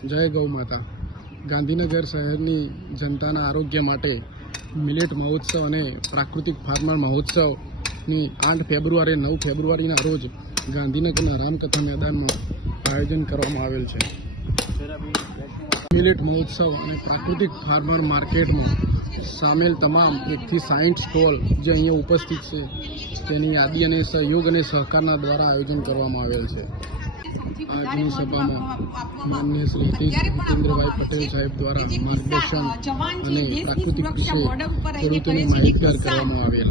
જય ગૌ માતા. ગાંધીનગર શહેરની જનતાના આરોગ્ય માટે મિલેટ મહોત્સવ અને પ્રાકૃતિક ફાર્મર મહોત્સવની આઠ ફેબ્રુઆરી નવ ફેબ્રુઆરીના રોજ ગાંધીનગરના રામકથા મેદાનમાં આયોજન કરવામાં આવેલ છે. મિલેટ મહોત્સવ અને પ્રાકૃતિક ફાર્મર માર્કેટમાં સામેલ તમામ એકથી સાઠ સ્ટોલ જે અહીંયા ઉપસ્થિત છે, તેની યાદી અને સહયોગ અને સહકારના દ્વારા આયોજન કરવામાં આવેલ છે. આજની સભામાં માન્ય શ્રી હિતેશ પટેલ સાહેબ દ્વારા માર્ગદર્શન અને પ્રાકૃતિક વિશે ખેડૂતોને માહિતગાર કરવામાં આવેલ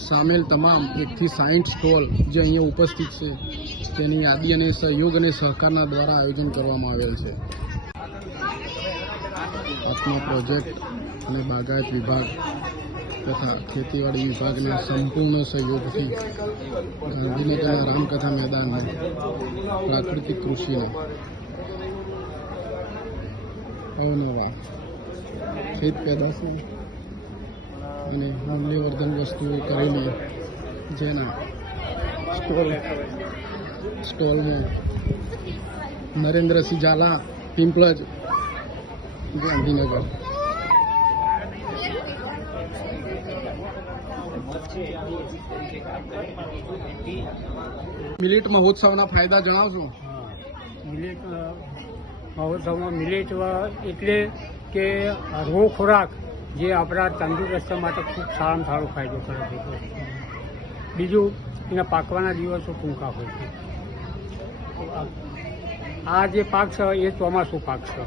સામેલ તમામ એકથી સાઠ સ્ટોલ જે અહીંયા ઉપસ્થિત છે તેની યાદી અને સહયોગ અને સહકારના દ્વારા આયોજન કરવામાં આવેલ છે. આત્મા પ્રોજેક્ટ અને બાગાયત વિભાગ તથા ખેતીવાડી વિભાગના સંપૂર્ણ સહયોગથી ગાંધીનગરના રામકથા મેદાનમાં પ્રાકૃતિક કૃષિને અવનવા ખેત પેદાશો અને મૂલ્યવર્ધન વસ્તુઓ કરેલી જેના સ્ટોલ સ્ટોલમાં નરેન્દ્રસિંહ ઝાલા પિંપળજ ગાંધીનગર. મિલિટ મહોત્સવના ફાયદા જણાવશો મિલેટ મહોત્સવમાં મિલેટ એટલે કે હળવો ખોરાક જે આપણા તંદુરસ્ત માટે ખૂબ સારામાં સારો ફાયદો કરે છે. બીજું એના પાકવાના દિવસો ટૂંકા હોય છે. આ- જે પાક છે એ ચોમાસું પાક છે.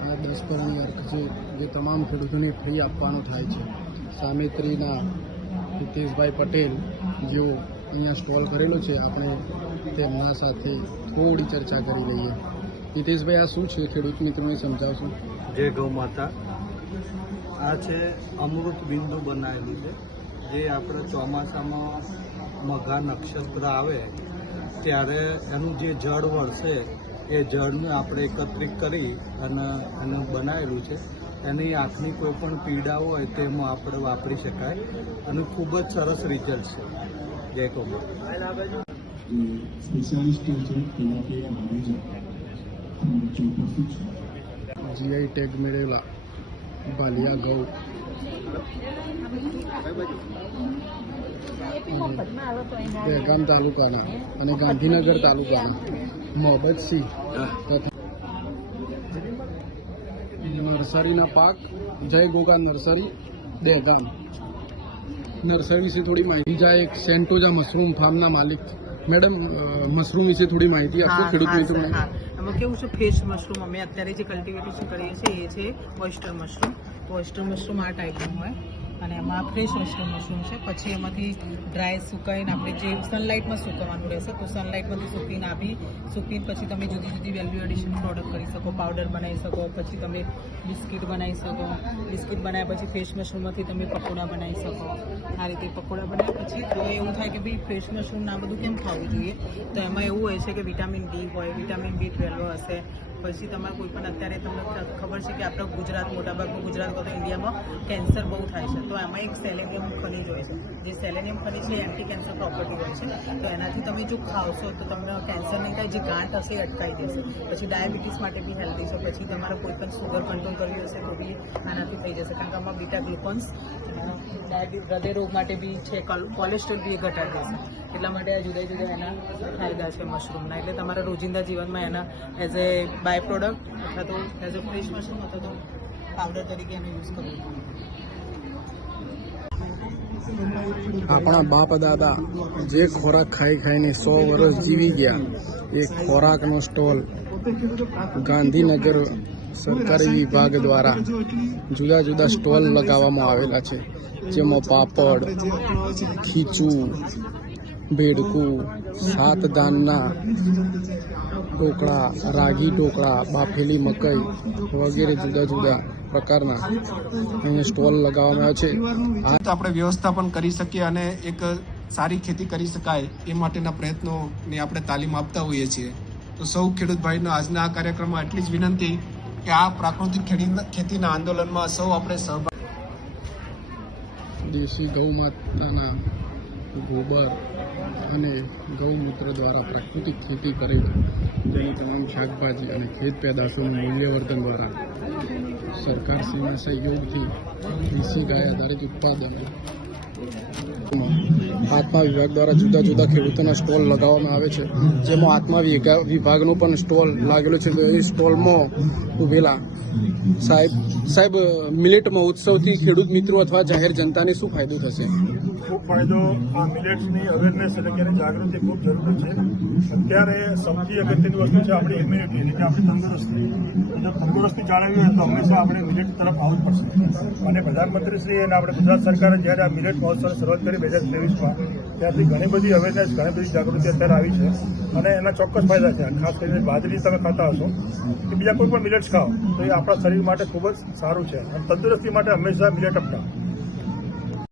આ દસ છે જે તમામ ખેડૂતોને ફ્રી આપવાનો થાય છે. સામેત્રીના હિતેશભાઈ પટેલ જેઓ અહીંયા સ્ટોલ કરેલો છે, આપણે તેમના સાથે થોડી ચર્ચા કરી લઈએ. હિતેશભાઈ, આ શું છે? ખેડૂત મિત્રોને સમજાવશો? જય ગૌ માતા. આ છે અમૃત બિંદુ બનાવેલું છે, જે આપણે ચોમાસામાં મઘા નક્ષત્ર આવે ત્યારે એનું જે જળ વળશે, એ જળને આપણે એકત્રિત કરી અને એનું બનાવેલું છે. એની આંખની કોઈ પણ પીડા હોય તેમાં આપણે વાપરી શકાય. અને ખૂબ જ સરસ રિઝલ્ટ છે. જય ગૌ સ્પેશિયાલિસ્ટ છે તેના કે મેનેજર જે ઉપસ્થિત છે. જીઆઈ ટેગ મેળવેલા બાલિયા ગૌ. દહેગામ તાલુકાના અને ગાંધીનગર તાલુકાના મોહબ્બતસિંહ તથા નર્સરીના પાક જય ગોગા નર્સરી દહેગામ. નર્સરી વિશે થોડી માહિતી જાય એક સેન્ટોજા મશરૂમ ફાર્મના માલિક. મેડમ મશરૂમ વિશે થોડી માહિતી આપો હા ખેડૂત મિત્રોને એમાં કેવું છે ફ્રેશ મશરૂમ અમે અત્યારે જે કલ્ટિવેટેશન કરીએ છીએ એ છે ઓઇસ્ટર મશરૂમ. ઓઇસ્ટર મશરૂમ આ ટાઈપનું હોય. અને એમાં ફ્રેશ ઓઇસ્ટર મશરૂમ છે? પછી એમાંથી ડ્રાય સુકાઈને આપણે જે સનલાઇટમાં સુકવવાનું રહેશે, તો સનલાઇટમાંથી સૂકવીને આપી સૂકવીને પછી તમે જુદી જુદી વેલ્યુ એડિશન પ્રોડક્ટ કરી શકો પાવડર બનાવી શકો, પછી તમે બિસ્કિટ બનાવી શકો બિસ્કિટ બનાવ્યા પછી ફ્રેશ મશરૂમમાંથી તમે પકોડા બનાવી શકો. આ રીતે પકોડા બનાવ્યા પછી તો એવું થાય કે ભાઈ ફ્રેશ મશરૂમ ના બધું કેમ ખાવું જોઈએ? તો એમાં એવું હોય છે કે વિટામિન ડી હોય વિટામિન બી ટ્વેલ્વ હશે પછી તમારે કોઈ પણ અત્યારે તમને ખબર છે કે આપણા ગુજરાત, મોટાભાગનું ગુજરાત કરતો ઇન્ડિયામાં કેન્સર બહુ થાય છે. તો એમાં એક સેલેનિયમ ખનીજ હોય છે. જે સેલેનિયમ ખનીજ છે એન્ટી કેન્સર પ્રોપર્ટી હોય છે. તો એનાથી તમે જો ખાવશો તો તમને કેન્સર નહીં થાય, જે ગાંઠ હશે એ અટકાઈ દેશે. પછી ડાયાબિટીસ માટે બી હેલ્ધી છે. પછી તમારે કોઈ પણ સુગર કંટ્રોલ કરવી હશે તો બી આનાથી થઈ જશે. કારણ કે આમાં બીટા ગ્લુકોન્સ ડાયાબિટીસ હૃદય માટે બી છે, કોલ- કોલેસ્ટ્રોલ બી ઘટાડે છે. એટલા માટે જુદા જુદા એના ફાયદા છે મશરૂમના. એટલે તમારા રોજિંદા જીવનમાં એના એઝ એ બાય પ્રોડક્ટ અથવા તો એઝ અ ફ્રેશ મશરૂમ અથવા તો પાવડર તરીકે એનો યુઝ કરવો આપણા બાપ દાદા જે ખોરાક ખાઈ ખાઈને સો વર્ષ જીવી ગયા, એ ખોરાકનો સ્ટોલ ગાંધીનગર સરકારી વિભાગ દ્વારા જુદા જુદા સ્ટોલ લગાવવામાં આવેલા છે. જેમાં પાપડ, ખીચું, ભેડકું, સાત દાનના ઢોકળા, રાગી ઢોકળા, બાફેલી મકઈ વગેરે જુદા જુદા પ્રકારના અહીંયા સ્ટોલ લગાવવામાં આવે છે. આ તો આપણે વ્યવસ્થાપન કરી શકીએ અને એક સારી ખેતી કરી શકાય એ માટેના પ્રયત્નોની આપણે તાલીમ આપતા હોઈએ છીએ. તો સૌ ખેડૂત ભાઈનો આજના આ કાર્યક્રમમાં એટલી જ વિનંતી. કે આ પ્રાકૃતિક ખેતીના આંદોલનમાં સૌ આપણે સહભાગી. દેશી ગૌ માતાના ગોબર અને ગૌમૂત્ર દ્વારા પ્રાકૃતિક ખેતી કરી તેની તમામ શાકભાજી અને ખેત પેદાશોનું મૂલ્યવર્ધન દ્વારા સરકારશ્રીના સહયોગથી દેશી ગાય આધારિત ઉત્પાદન આત્મા વિભાગ દ્વારા જુદા જુદા ખેડૂતોના સ્ટોલ લગાવવામાં આવે છે. જેમાં આત્મા વિભાગનો પણ સ્ટોલ લાગેલો છે. એ સ્ટોલમાં ઉભેલા. સાહેબ સાહેબ મિલેટ મહોત્સવથી ખેડૂત મિત્રો અથવા જાહેર જનતાને શું ફાયદો થશે? ખૂબ ફાયદો આ મિલેટ્સની અવેરનેસ એટલે કે જાગૃતિ ખૂબ જરૂરી છે. અત્યારે સૌથી અગત્યની વસ્તુ છે આપણી ઇમ્યુનિટી એટલે કે આપણી તંદુરસ્તી. જો તંદુરસ્તી જાળવવી હોય તો હંમેશા આપણે મિલેટ તરફ આવવું પડશે. અને પ્રધાનમંત્રીશ્રી અને આપણે ગુજરાત સરકારે જ્યારે આ મિલેટ મહોત્સવની શરૂઆત કરી બે હજાર ત્રેવીસમાં, ત્યારથી ઘણી બધી અવેરનેસ ઘણી બધી જાગૃતિ અત્યારે આવી છે. અને એના ચોક્કસ ફાયદા છે. ખાસ કરીને બાજરી તમે ખાતા હશો, કે બીજા કોઈ પણ મિલેટ્સ ખાઓ, તો એ આપણા શરીર માટે ખૂબ જ સારું છે. અને તંદુરસ્તી માટે હંમેશા મિલેટ અપનાવો.